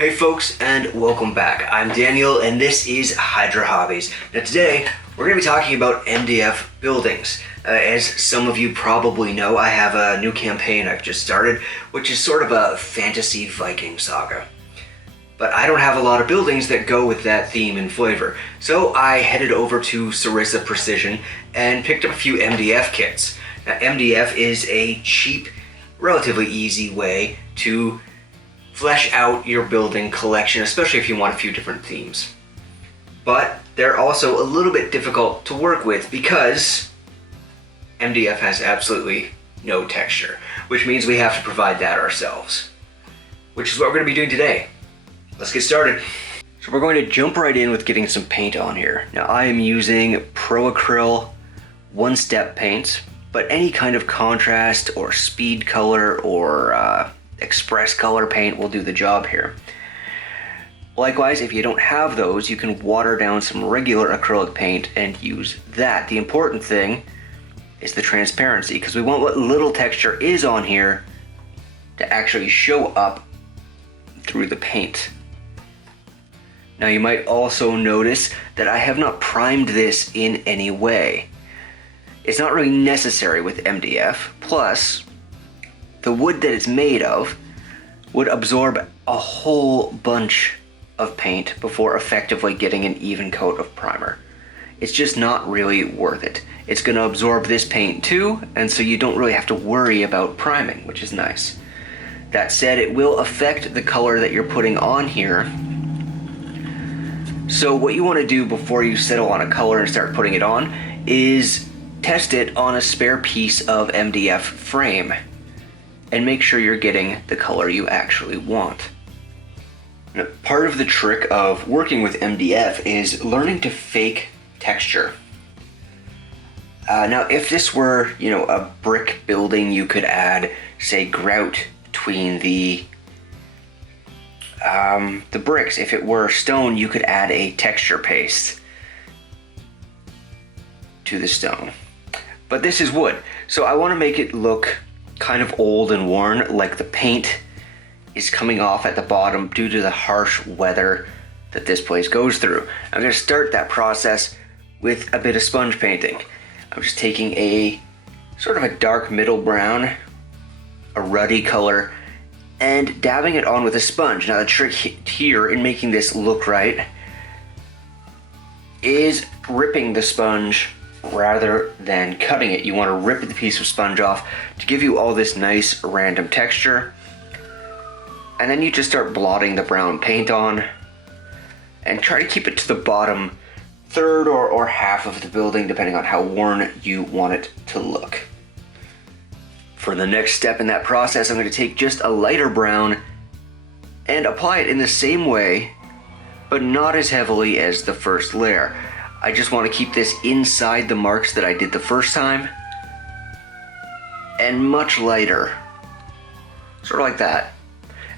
Hey folks, and welcome back. I'm Daniel, and this is Hydra Hobbies. Now today, we're going to be talking about MDF buildings. As some of you probably know, I have a new campaign I've just started, which is sort of a fantasy Viking saga. But I don't have a lot of buildings that go with that theme and flavor, so I headed over to Sarissa Precision and picked up a few MDF kits. Now MDF is a cheap, relatively easy way to flesh out your building collection, especially if you want a few different themes. But they're also a little bit difficult to work with because MDF has absolutely no texture, which means we have to provide that ourselves, which is what we're going to be doing today. Let's get started. So we're going to jump right in with getting some paint on here. Now I am using Pro Acryl one-step paints, but any kind of contrast or speed color or express color paint will do the job here. Likewise, if you don't have those, you can water down some regular acrylic paint and use that. The important thing is the transparency, because we want what little texture is on here to actually show up through the paint. Now you might also notice that I have not primed this in any way. It's not really necessary with MDF, plus the wood that it's made of would absorb a whole bunch of paint before effectively getting an even coat of primer. It's just not really worth it. It's going to absorb this paint too, and so you don't really have to worry about priming, which is nice. That said, it will affect the color that you're putting on here. So what you want to do before you settle on a color and start putting it on is test it on a spare piece of MDF frame and make sure you're getting the color you actually want. Now, part of the trick of working with MDF is learning to fake texture. Now if this were, a brick building, you could add, say, grout between the bricks. If it were stone, you could add a texture paste to the stone. But this is wood, so I want to make it look kind of old and worn, like the paint is coming off at the bottom due to the harsh weather that this place goes through. I'm going to start that process with a bit of sponge painting. I'm just taking a sort of a dark middle brown, a ruddy color, and dabbing it on with a sponge. Now the trick here in making this look right is ripping the sponge rather than cutting it. You want to rip the piece of sponge off to give you all this nice random texture. And then you just start blotting the brown paint on and try to keep it to the bottom third or half of the building, depending on how worn you want it to look. For the next step in that process, I'm going to take just a lighter brown and apply it in the same way, but not as heavily as the first layer. I just want to keep this inside the marks that I did the first time, and much lighter, sort of like that.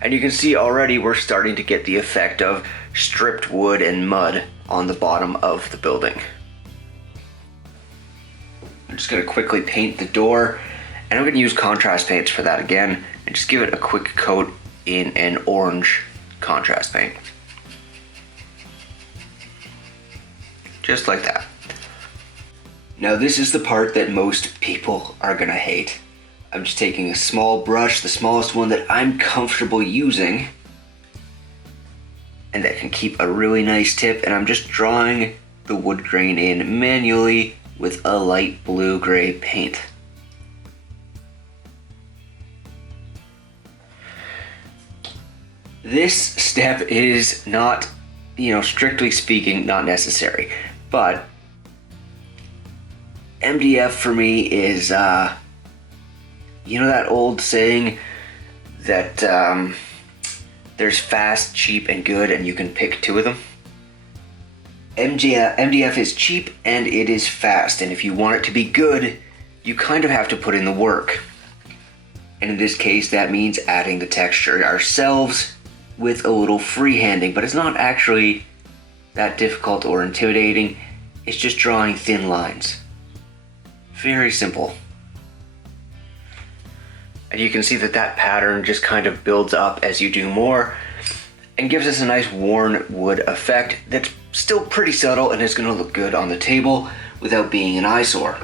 And you can see already we're starting to get the effect of stripped wood and mud on the bottom of the building. I'm just going to quickly paint the door, and I'm going to use contrast paints for that again, and just give it a quick coat in an orange contrast paint. Just like that. Now this is the part that most people are gonna hate. I'm just taking a small brush, the smallest one that I'm comfortable using, and that can keep a really nice tip, and I'm just drawing the wood grain in manually with a light blue-gray paint. This step is not, strictly speaking, not necessary. But MDF for me is, that old saying that there's fast, cheap, and good, and you can pick two of them? MDF is cheap and it is fast, and if you want it to be good, you kind of have to put in the work. And in this case, that means adding the texture ourselves with a little freehanding, but it's not actually that difficult or intimidating. It's just drawing thin lines. Very simple. And you can see that pattern just kind of builds up as you do more. and gives us a nice worn wood effect that's still pretty subtle and is going to look good on the table without being an eyesore.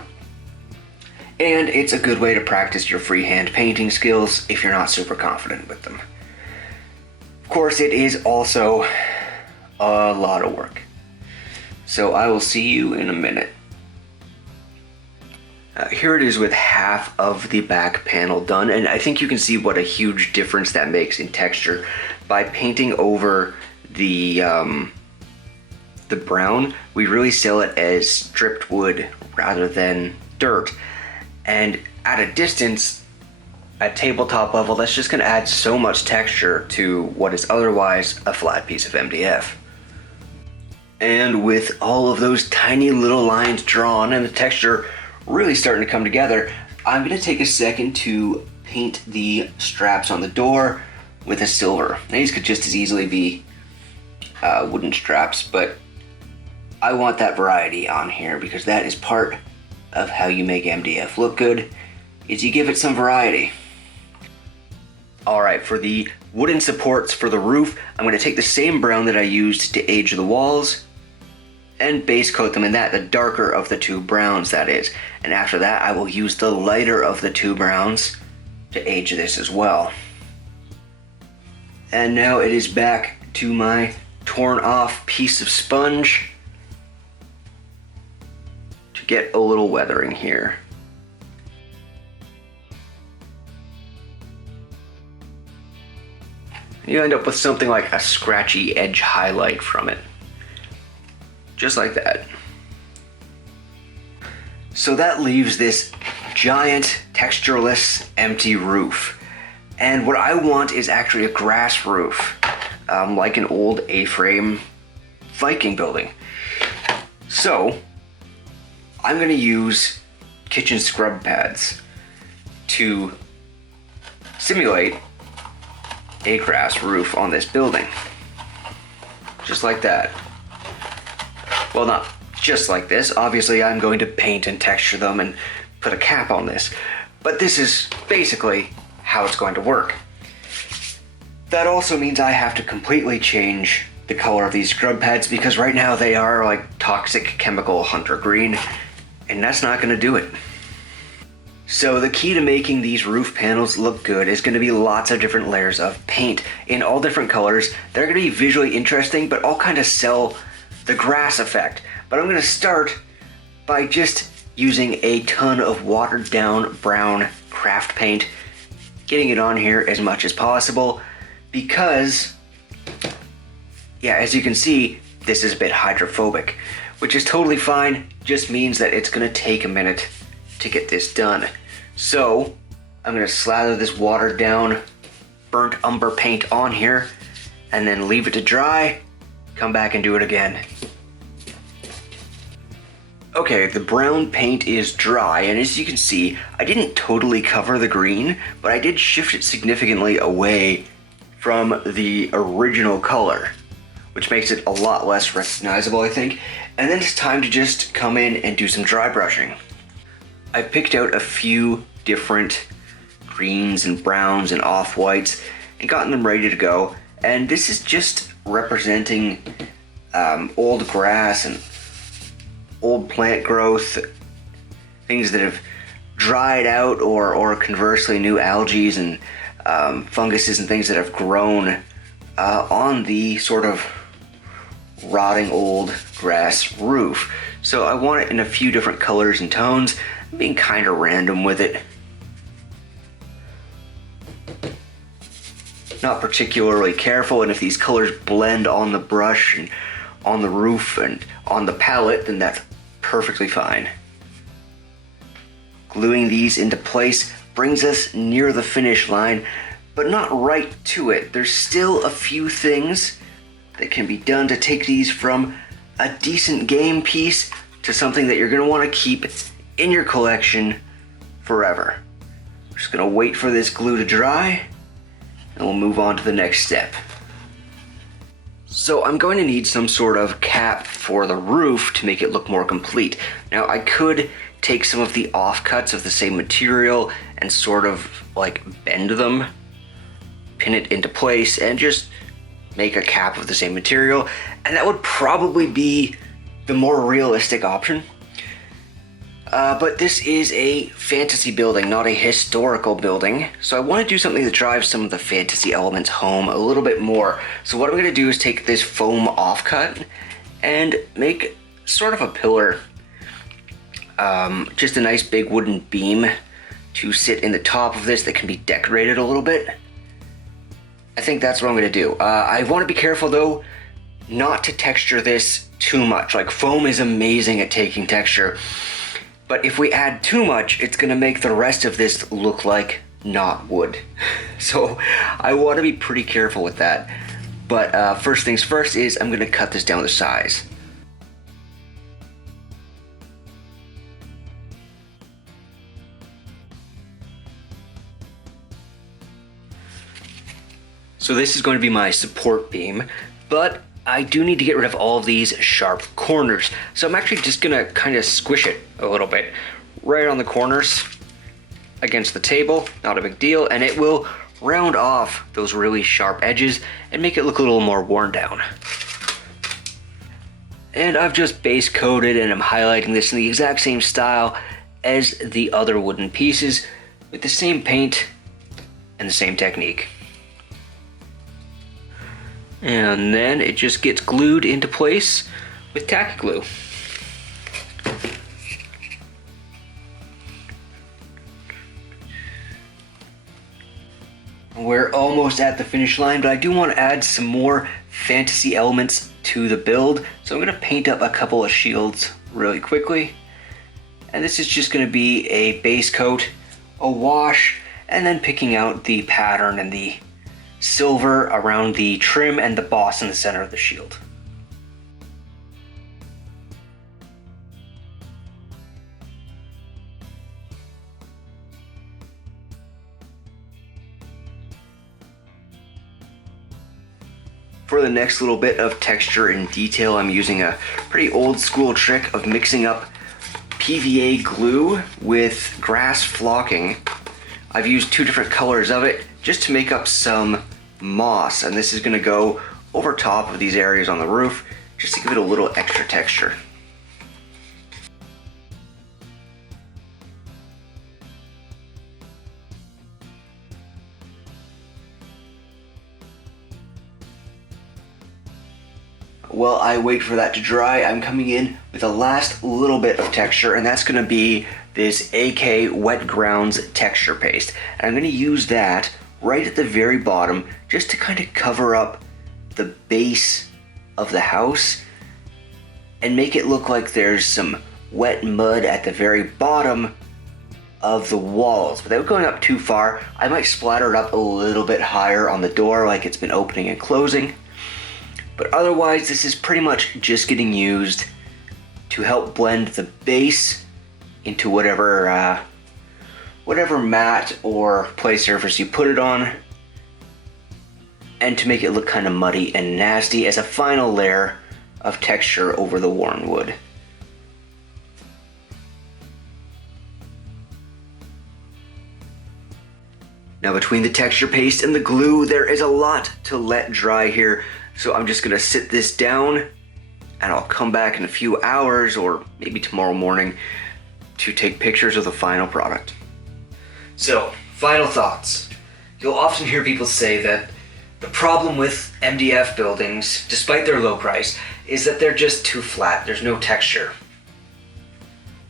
And it's a good way to practice your freehand painting skills if you're not super confident with them. Of course, it is also a lot of work. So I will see you in a minute. Here it is with half of the back panel done, and I think you can see what a huge difference that makes in texture. By painting over the brown, we really sell it as stripped wood rather than dirt. And at a distance, at tabletop level, that's just going to add so much texture to what is otherwise a flat piece of MDF. And with all of those tiny little lines drawn and the texture really starting to come together, I'm going to take a second to paint the straps on the door with a silver. Now, these could just as easily be wooden straps, but I want that variety on here because that is part of how you make MDF look good, is you give it some variety. Alright, for the wooden supports for the roof, I'm going to take the same brown that I used to age the walls and base coat them in that, the darker of the two browns that is. And after that, I will use the lighter of the two browns to age this as well. And now it is back to my torn off piece of sponge to get a little weathering here. You end up with something like a scratchy edge highlight from it. Just like that. So that leaves this giant, textureless, empty roof. And what I want is actually a grass roof, like an old A-frame Viking building. So I'm going to use kitchen scrub pads to simulate a grass roof on this building. Just like that. Well, not just like this. Obviously, I'm going to paint and texture them and put a cap on this. But this is basically how it's going to work. That also means I have to completely change the color of these scrub pads because right now they are like toxic chemical hunter green, and that's not going to do it. So the key to making these roof panels look good is going to be lots of different layers of paint in all different colors. They're going to be visually interesting, but all kind of sell the grass effect. But I'm going to start by just using a ton of watered down brown craft paint, getting it on here as much as possible because, yeah, as you can see, this is a bit hydrophobic, which is totally fine, just means that it's going to take a minute to get this done. So I'm going to slather this watered down burnt umber paint on here and then leave it to dry, come back and do it again. Okay, the brown paint is dry, and as you can see, I didn't totally cover the green, but I did shift it significantly away from the original color, which makes it a lot less recognizable, I think. And then it's time to just come in and do some dry brushing. I picked out a few different greens and browns and off-whites and gotten them ready to go. And this is just representing old grass and old plant growth, things that have dried out, or conversely new algae and funguses and things that have grown on the sort of rotting old grass roof. So I want it in a few different colors and tones. I'm being kind of random with it. Not particularly careful, and if these colors blend on the brush and on the roof and on the palette, then that's perfectly fine. Gluing these into place brings us near the finish line, but not right to it. There's still a few things that can be done to take these from a decent game piece to something that you're going to want to keep in your collection forever. I'm just going to wait for this glue to dry, and we'll move on to the next step. So I'm going to need some sort of cap for the roof to make it look more complete. Now I could take some of the offcuts of the same material and sort of like bend them, pin it into place, and just make a cap of the same material, and that would probably be the more realistic option. But this is a fantasy building, not a historical building, so I want to do something that drives some of the fantasy elements home a little bit more. So what I'm going to do is take this foam offcut and make sort of a pillar, just a nice big wooden beam to sit in the top of this that can be decorated a little bit. I think that's what I'm going to do. I want to be careful though not to texture this too much. Like, foam is amazing at taking texture, but if we add too much, it's going to make the rest of this look like not wood. So I want to be pretty careful with that. But first things first is I'm going to cut this down to size. So this is going to be my support beam, but I do need to get rid of all of these sharp corners. So I'm actually just gonna kind of squish it a little bit right on the corners against the table, not a big deal, and it will round off those really sharp edges and make it look a little more worn down. And I've just base coated and I'm highlighting this in the exact same style as the other wooden pieces with the same paint and the same technique. And then it just gets glued into place with tacky glue. We're almost at the finish line, but I do want to add some more fantasy elements to the build. So I'm going to paint up a couple of shields really quickly. And this is just going to be a base coat, a wash, and then picking out the pattern and the silver around the trim and the boss in the center of the shield. For the next little bit of texture and detail, I'm using a pretty old school trick of mixing up PVA glue with grass flocking. I've used two different colors of it just to make up some moss, and this is going to go over top of these areas on the roof just to give it a little extra texture. While I wait for that to dry, I'm coming in with a last little bit of texture, and that's going to be this AK Wet Grounds texture paste. And I'm going to use that right at the very bottom just to kind of cover up the base of the house and make it look like there's some wet mud at the very bottom of the walls. Without going up too far, I might splatter it up a little bit higher on the door like it's been opening and closing. But otherwise, this is pretty much just getting used to help blend the base into whatever mat or play surface you put it on, and to make it look kind of muddy and nasty as a final layer of texture over the worn wood. Now, between the texture paste and the glue, there is a lot to let dry here, so I'm just gonna sit this down and I'll come back in a few hours or maybe tomorrow morning to take pictures of the final product. So, final thoughts. You'll often hear people say that the problem with MDF buildings, despite their low price, is that they're just too flat. There's no texture.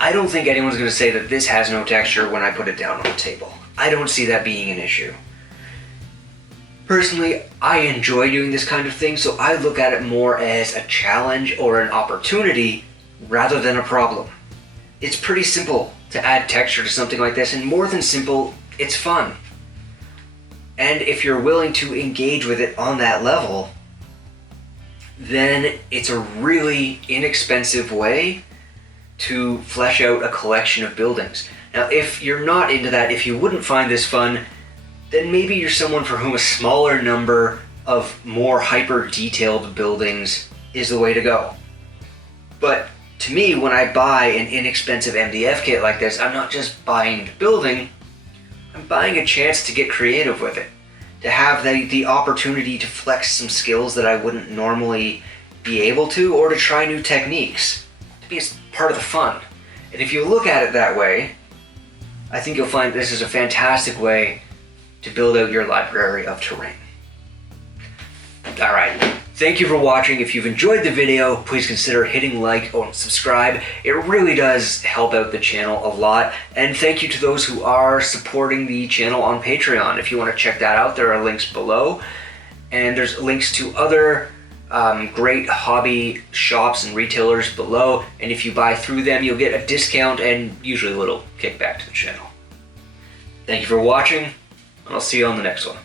I don't think anyone's going to say that this has no texture when I put it down on the table. I don't see that being an issue. Personally, I enjoy doing this kind of thing, so I look at it more as a challenge or an opportunity rather than a problem. It's pretty simple to add texture to something like this, and more than simple, it's fun. And if you're willing to engage with it on that level, then it's a really inexpensive way to flesh out a collection of buildings. Now, if you're not into that, if you wouldn't find this fun, then maybe you're someone for whom a smaller number of more hyper-detailed buildings is the way to go. But to me, when I buy an inexpensive MDF kit like this, I'm not just buying the building, I'm buying a chance to get creative with it. to have the opportunity to flex some skills that I wouldn't normally be able to, or to try new techniques. To be part of the fun. And if you look at it that way, I think you'll find this is a fantastic way to build out your library of terrain. Alright, thank you for watching. If you've enjoyed the video, please consider hitting like or subscribe. It really does help out the channel a lot. And thank you to those who are supporting the channel on Patreon. If you want to check that out, there are links below. And there's links to other great hobby shops and retailers below. And if you buy through them, you'll get a discount and usually a little kickback to the channel. Thank you for watching, and I'll see you on the next one.